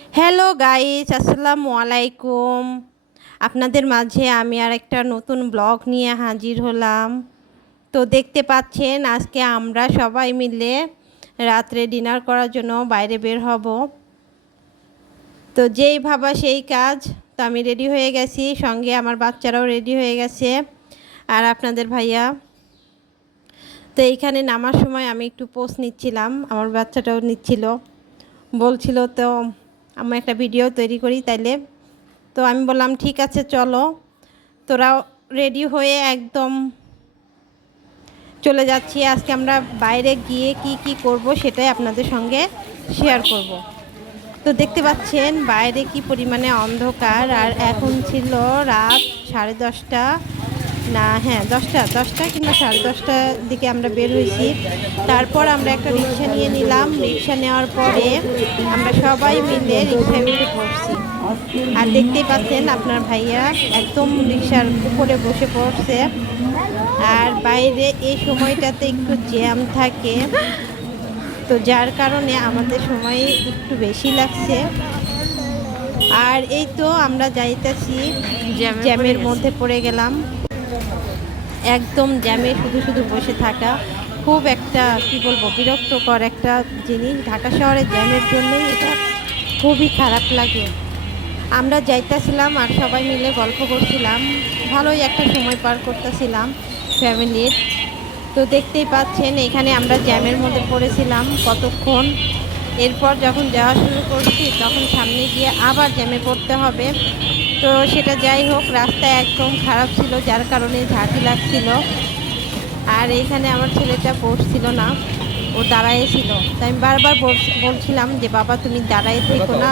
Hello guys আসসালামু আলাইকুম আপনাদের মাঝে আমি আর একটা নতুন ব্লগ নিয়ে হাজির হলাম। তো দেখতে পাচ্ছেন, আজকে আমরা সবাই মিলে রাত্রে ডিনার করার জন্য বাইরে বের হব। তো যেই ভাবা সেই কাজ, তো আমি রেডি হয়ে গেছি। সঙ্গে আমার বাচ্চারাও রেডি হয়ে গেছে। আর আপনাদের ভাইয়া? তো এইখানে নামার সময় আমি একটু পোস্ট নিচ্ছিলাম। আমার বাচ্চাটাও নিচ্ছিল। বলছিল তো আমি একটা ভিডিও তৈরি করি তাইলে। তো আমি বললাম, ঠিক আছে, চলো। তোরাও রেডি হয়ে একদম চলে যাচ্ছি। আজকে আমরা বাইরে গিয়ে কি কি করব সেটাই আপনাদের সঙ্গে শেয়ার করব। তো দেখতে পাচ্ছেন, বাইরে কি পরিমাণে অন্ধকার। আর এখন ছিল রাত সাড়ে দশটা। না হ্যাঁ দশটা দশটা কিংবা সাড়ে দশটার দিকে আমরা বের হয়েছি। তারপর আমরা একটা রিক্সা নিয়ে নিলাম। রিক্সা নেওয়ার পরে আমরা সবাই মিলে রিক্সায় উঠে পড়ছি। আর দেখতেই পাচ্ছেন আপনার ভাইয়া একদম রিক্সার উপরে বসে পড়ছে। আর বাইরে এই সময়টাতে একটু জ্যাম থাকে। তো যার কারণে আমাদের সময় একটু বেশি লাগছে। আর এই তো আমরা যাইতেছি জ্যামের মধ্যে পড়ে গেলাম। একদম জ্যামে শুধু শুধু বসে থাকা, খুব একটা, কী বলব, বিরক্তকর একটা জিনিস। ঢাকা শহরে জ্যামের জন্যই এটা খুবই খারাপ লাগে। আমরা যাইতেছিলাম আর সবাই মিলে গল্প করছিলাম। ভালোই একটা সময় পার করতেছিলাম ফ্যামিলির। তো দেখতেই পাচ্ছেন, এখানে আমরা জ্যামের মধ্যে পড়েছিলাম কতক্ষণ। এরপর যখন যাওয়া শুরু করছি, তখন সামনে গিয়ে আবার জ্যামে পড়তে হবে। তো সেটা যাই হোক রাস্তা একদম খারাপ ছিল যার কারণে ঝাঁকি লাগছিল। আর এইখানে আমার ছেলেটা বসছিল না ও দাঁড়াইছিল তাই আমি বারবার বলছিলাম যে বাবা তুমি দাঁড়াই থেকো না।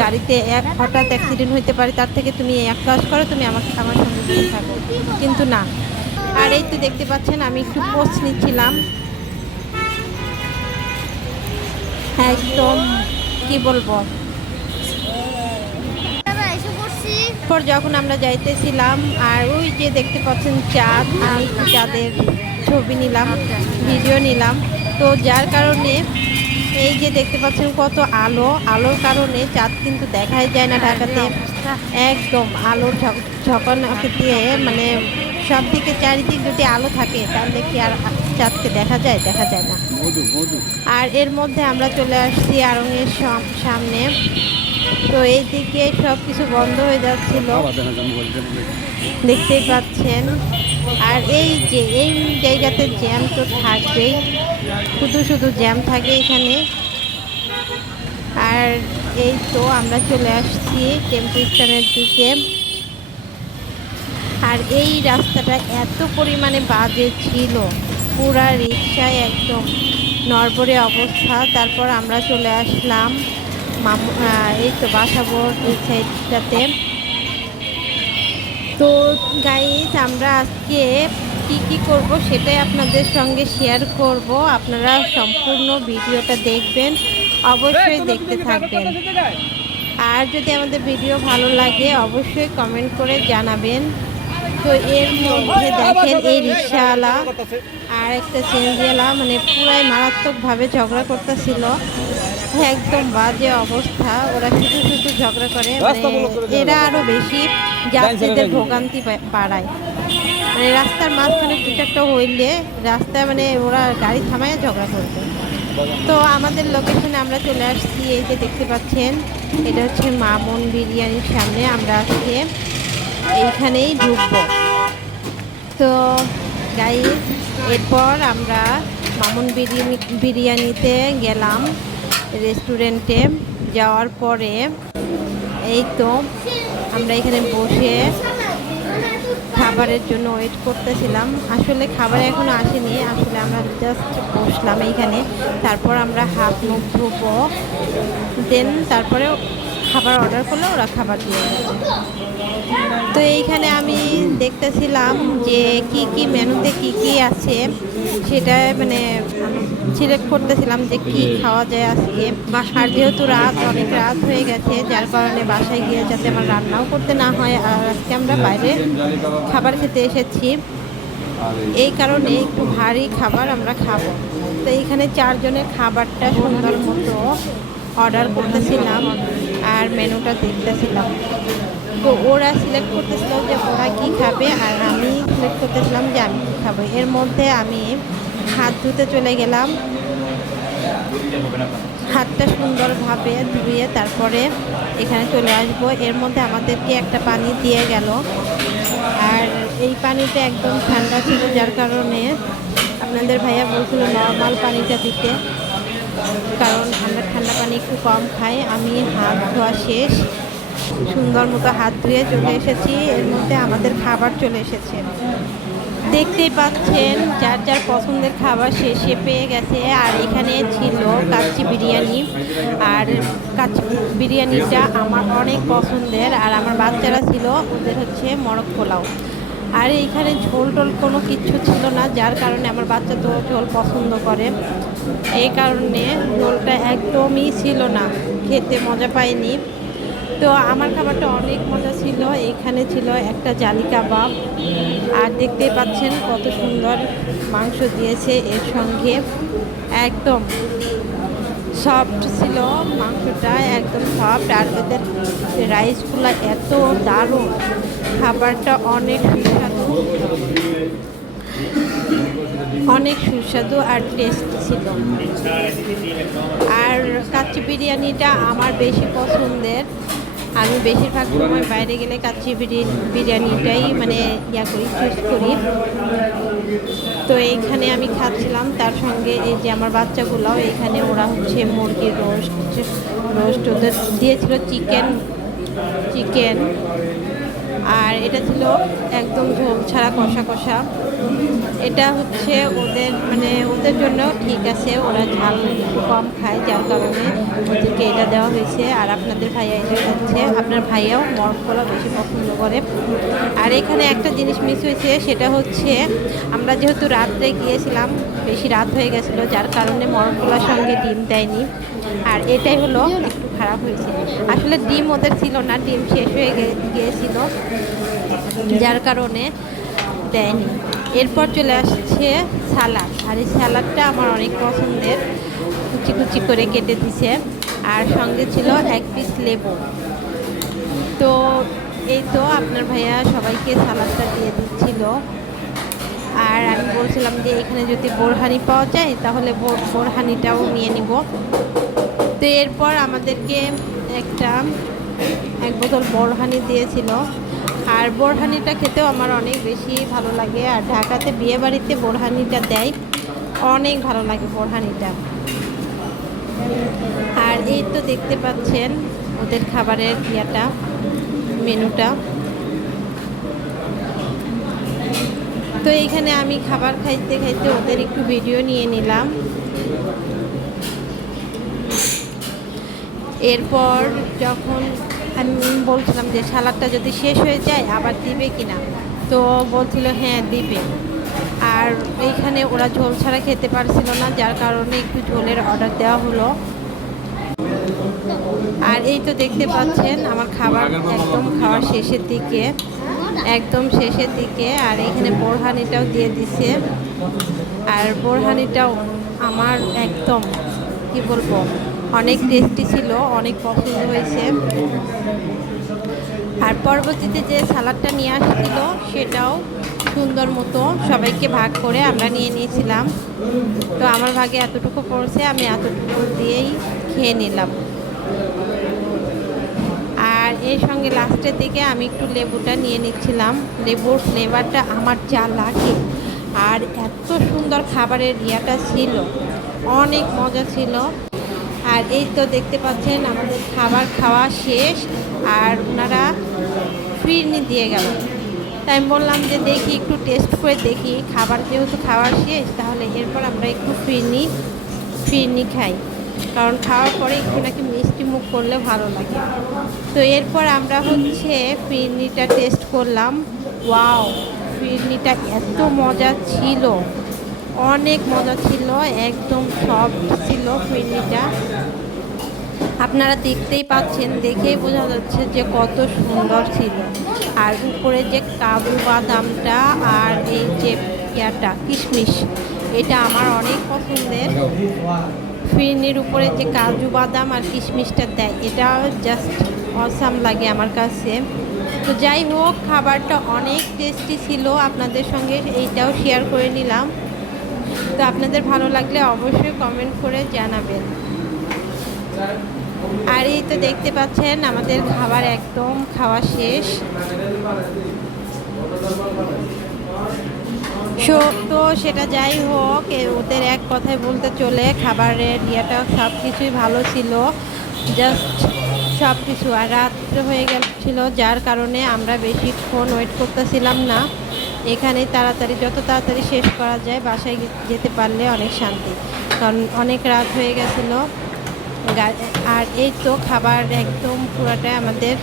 গাড়িতে এক হঠাৎ অ্যাক্সিডেন্ট হইতে পারে তার থেকে তুমি এক কাজ করো তুমি আমাকে আমার সঙ্গে বসে থাকো। কিন্তু না। আর এই তো দেখতে পাচ্ছেন আমি একটু পোস্ট নিচ্ছিলাম। একদম কি বলব? পর যখন আমরা যাইতেছিলাম আর ওই যে দেখতে পাচ্ছেন চাঁদ আমি চাঁদের ছবি নিলাম ভিডিও নিলাম। তো যার কারণে এই যে দেখতে পাচ্ছেন কত আলো আলোর কারণে চাঁদ কিন্তু দেখাই যায় না ঢাকাতে। একদম আলোর ঝকনাকে দিয়ে মানে সব দিকে চারিদিক যদি আলো থাকে তাহলে কি আর চাঁদকে দেখা যায়? দেখা যায় না। আর এর মধ্যে আমরা চলে আসছি আরঙের সামনে। তো এই দিকে সব কিছু বন্ধ হয়ে যাচ্ছিল। দেখতেই পাচ্ছেন। আর এই যে এই জায়গাতে জ্যাম তো থাকবেই। শুধু শুধু জ্যাম থাকে এখানে। আর এই তো আমরা চলে আসছি টেম্পু স্ট্যান্ডের দিকে। আর এই রাস্তাটা এত পরিমাণে বাজে ছিল। পুরা রিক্সায় একদম নরবরে অবস্থা। তারপর আমরা চলে আসলাম। মামু এই তো বাসাবোর এই সাইডটাতে। তো গাইজ আমরা আজকে কি কি করব সেটাই আপনাদের সঙ্গে শেয়ার করব। আপনারা সম্পূর্ণ ভিডিওটা দেখবেন অবশ্যই দেখতে থাকবেন। আর যদি আমাদের ভিডিও ভালো লাগে অবশ্যই কমেন্ট করে জানাবেন। তো এর মধ্যে দেখেন এই রিক্সাওয়ালা আর একটা চেঞ্জিওয়ালা মানে পুরাই মারাত্মকভাবে ঝগড়া করতেছিল। একদম বাজে অবস্থা। ওরা শুধু শুধু ঝগড়া করে মানে এরা আরও বেশি যাত্রীদের ভোগান্তি বাড়ায়। মানে রাস্তার মাঝখানে কিছু একটা হইলে রাস্তায় মানে ওরা গাড়ি থামায় ঝগড়া করবে। তো আমাদের লোকেশনে আমরা চলে আসছি এই যে দেখতে পাচ্ছেন এটা হচ্ছে মামুন বিরিয়ানির সামনে আমরা আজকে এইখানেই ঢুকবো। তো গাই এরপর আমরা মামুন বিরিয়ানি বিরিয়ানিতে গেলাম। রেস্টুরেন্টে যাওয়ার পরে এই তো আমরা এখানে বসে খাবারের জন্য ওয়েট করতেছিলাম। আসলে খাবার এখনও আসেনি, আসলে আমরা জাস্ট বসলাম এইখানে তারপর আমরা হাত মুখ ধুবো দেন তারপরে খাবার অর্ডার করলে, ওরা খাবার দিয়ে তো এইখানে আমি দেখতেছিলাম যে কি কি মেনুতে কি কি আছে সেটা মানে সিলেক্ট করতেছিলাম যে কি খাওয়া যায় আজকে। আর যেহেতু রাত, অনেক রাত হয়ে গেছে, যার কারণে বাসায় গিয়ে যাতে আমার রান্নাও করতে না হয়, আর আজকে আমরা বাইরে খাবার খেতে এসেছি। এই কারণে একটু ভারী খাবার আমরা খাব। তো এইখানে চারজনের খাবারটা সুন্দর মতো অর্ডার করতেছিলাম। আর মেনুটা দেখতেছিলাম। তো ওরা সিলেক্ট করতেছিল যে ওরা কী খাবে, আর আমি সিলেক্ট করতেছিলাম যে আমি কী খাব। এর মধ্যে আমি হাত ধুতে চলে গেলাম। হাতটা সুন্দরভাবে ধুয়ে তারপরে এখানে চলে আসব। এর মধ্যে আমাদেরকে একটা পানি দিয়ে গেল। আর এই পানিটা একদম ঠান্ডা ছিল, যার কারণে আপনাদের ভাইয়া বলছিল, নর্মাল পানিটা দিতে। কারণ ঠান্ডা ঠান্ডা পানি একটু কম খাই আমি হাত ধোয়া শেষ। সুন্দর মতো হাত ধুয়ে চলে এসেছি। এর মধ্যে আমাদের খাবার চলে এসেছে। দেখতেই পাচ্ছেন, যার যার পছন্দের খাবার শেষে পেয়ে গেছে। আর এখানে ছিল কাচ্চি বিরিয়ানি। আর কাচ্চি বিরিয়ানিটা আমার অনেক পছন্দের। আর আমার বাচ্চারা ছিল, ওদের হচ্ছে মরক পোলাও। আর এইখানে ঝোল টোল কোনো কিচ্ছু ছিল না, যার কারণে আমার বাচ্চা তো ঝোল পছন্দ করে। এই কারণে ঝোলটা একদমই ছিল না, খেতে মজা পাইনি। তো আমার খাবারটা অনেক মজা ছিল, এখানে ছিল একটা জালি কাবাব। আর দেখতেই পাচ্ছেন কত সুন্দর মাংস দিয়েছে এর সঙ্গে। একদম। সফট ছিল, মাংসটা একদম সফট, আর ওদের রাইসগুলো এত দারুণ। খাবারটা অনেক সুস্বাদু। অনেক সুস্বাদু আর টেস্ট ছিল। আর কাচ্চি বিরিয়ানিটা আমার বেশি পছন্দের। আমি বেশিরভাগ সময় বাইরে গেলে কাচ্চি বিরিয়ানি বিরিয়ানিটাই মানে ইয়া করি চুজ করি। তো এইখানে আমি খাচ্ছিলাম, তার সঙ্গে এই যে আমার বাচ্চাগুলোও এখানে ওরা হচ্ছে মুরগির রোস্ট রোস্ট ওদের দিয়েছিল চিকেন চিকেন। আর এটা ছিল একদম ঝোল ছাড়া কষা কষা। এটা হচ্ছে ওদের মানে ওদের জন্য ঠিক আছে, ওরা ঝাল একটু কম খায়, যার কারণে ওদেরকে এটা দেওয়া হয়েছে। আর আপনাদের ভাইয়া এটা খাচ্ছে। আপনার ভাইয়াও মরকলা বেশি পছন্দ করে। আর এখানে একটা জিনিস মিস হয়েছে, সেটা হচ্ছে আমরা যেহেতু রাত্রে গিয়েছিলাম, বেশি রাত হয়ে গেছিল, যার কারণে মরকলার সঙ্গে ডিম দেয়নি। আর এটাই হলো একটু খারাপ হয়েছে। আসলে ডিম ওদের ছিল না, ডিম শেষ হয়ে গিয়েছিল। যার কারণে দেয়নি। এরপর চলে আসছে সালাদ। আর এই সালাদটা আমার অনেক পছন্দের। কুচি কুচি করে কেটে দিছে। আর সঙ্গে ছিল এক পিস লেবু। তো এই তো আপনার ভাইয়া সবাইকে সালাদটা দিয়ে দিচ্ছিল। আর আমি বলছিলাম যে এখানে যদি বোরহানি পাওয়া যায়, তাহলে বোর- বোরহানিটাও নিয়ে নিব। তো এরপর আমাদেরকে একটা, এক বোতল বোরহানি দিয়েছিল। আর বোরহানিটা খেতেও আমার অনেক বেশি ভালো লাগে। আর ঢাকাতে বিয়ে বাড়িতে বোরহানিটা দেয়, অনেক ভালো লাগে বোরহানিটা। আর এই তো দেখতে পাচ্ছেন ওদের খাবারের ইয়াটা, মেনুটা। তো এইখানে আমি খাবার খাইতে খাইতে ওদের একটু ভিডিও নিয়ে নিলাম। এরপর যখন আমি বলছিলাম যে সালাদটা যদি শেষ হয়ে যায়, আবার দিবে কিনা? তো বলছিল হ্যাঁ দিবে। আর এইখানে ওরা ঝোল ছাড়া খেতে পারছিল না, যার কারণে একটু ঝোলের অর্ডার দেওয়া হলো। আর এই তো দেখতে পাচ্ছেন, আমার খাবার একদম খাওয়ার শেষের দিকে। একদম শেষের দিকে, আর এখানে বোরহানিটাও দিয়ে দিছে। আর বোরহানিটাও আমার একদম, কি বলব, অনেক টেস্টি ছিল, অনেক পছন্দ হয়েছে। আর পরবর্তীতে যে সালাডটা নিয়ে আসছিল, সেটাও সুন্দর মতো সবাইকে ভাগ করে আমরা নিয়ে নিয়েছিলাম। তো আমার ভাগে এতটুকু পড়ছে, আমি এতটুকু দিয়েই খেয়ে নিলাম। এর সঙ্গে লাস্টের দিকে আমি একটু লেবুটা নিয়ে নিচ্ছিলাম। লেবুর ফ্লেভারটা আমার যা লাগে। আর এত সুন্দর খাবারের ইয়াটা ছিল। অনেক মজা ছিল। আর এই তো দেখতে পাচ্ছেন, আমাদের খাবার খাওয়া শেষ। আর ওনারা ফিরনি দিয়ে গেল। তাই আমি বললাম যে দেখি, একটু টেস্ট করে দেখি। খাবার যেহেতু খাওয়া শেষ, তাহলে এরপর আমরা একটু ফিরনি ফিরনি খাই। কারণ খাওয়ার পরে একটু নাকি মিষ্টি মুখ করলে ভালো লাগে। তো এরপর আমরা হচ্ছে ফিরনিটা টেস্ট করলাম। ওয়াও ফিরনিটা এত মজা ছিল। অনেক মজা ছিল একদম সফট ছিল ফিরনিটা। আপনারা দেখতেই পাচ্ছেন দেখেই বোঝা যাচ্ছে যে কত সুন্দর ছিল। আর উপরে যে কাবু বাদামটা আর এই যে ইয়াটা কিশমিশ এটা আমার অনেক পছন্দের। ফিরনির উপরে যে কাজু বাদাম আর কিশমিশটা দেয়, এটা জাস্ট অসাম লাগে আমার কাছে। তো যাই হোক, খাবারটা অনেক টেস্টি ছিল আপনাদের সঙ্গে, এইটাও শেয়ার করে নিলাম। তো আপনাদের ভালো লাগলে অবশ্যই কমেন্ট করে জানাবেন। আর এই তো দেখতে পাচ্ছেন, আমাদের খাবার একদম খাওয়া শেষ। সো তো সেটা যাই হোক ওদের এক কথায় বলতে চলে, খাবারের ইয়েটা সব কিছুই ভালো ছিল। জাস্ট সব কিছু আর রাত্র হয়ে গেছিল, যার কারণে আমরা বেশিক্ষণ ওয়েট করতেছিলাম না। এখানেই তাড়াতাড়ি, যত তাড়াতাড়ি শেষ করা যায়, বাসায় যেতে পারলে অনেক শান্তি। কারণ অনেক রাত হয়ে গেছিল। আর এই তো খাবার একদম পুরাটা আমাদের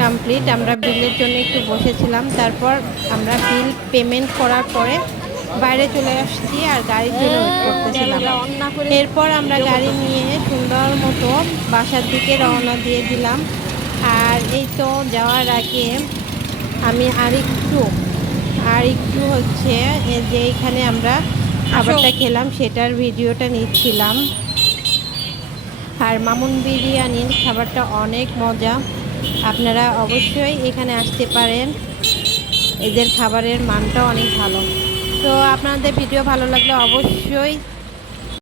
কমপ্লিট আমরা বিলের জন্য একটু বসেছিলাম। তারপর আমরা বিল পেমেন্ট করার পরে বাইরে চলে আসছি আর গাড়ির জন্য ওয়েট করতেছিলাম। এরপর আমরা গাড়ি নিয়ে সুন্দর মতো বাসার দিকে রওনা দিয়ে দিলাম। আর এই তো যাওয়ার আগে আমি আরেকটু আর একটু হচ্ছে যে এখানে আমরা খাবারটা খেলাম সেটার ভিডিওটা নিচ্ছিলাম। আর মামুন বিরিয়ানির খাবারটা অনেক মজা। আপনারা অবশ্যই এখানে আসতে পারেন। এদের খাবারের মানটা অনেক ভালো। তো আপনাদের ভিডিও ভালো লাগলে অবশ্যই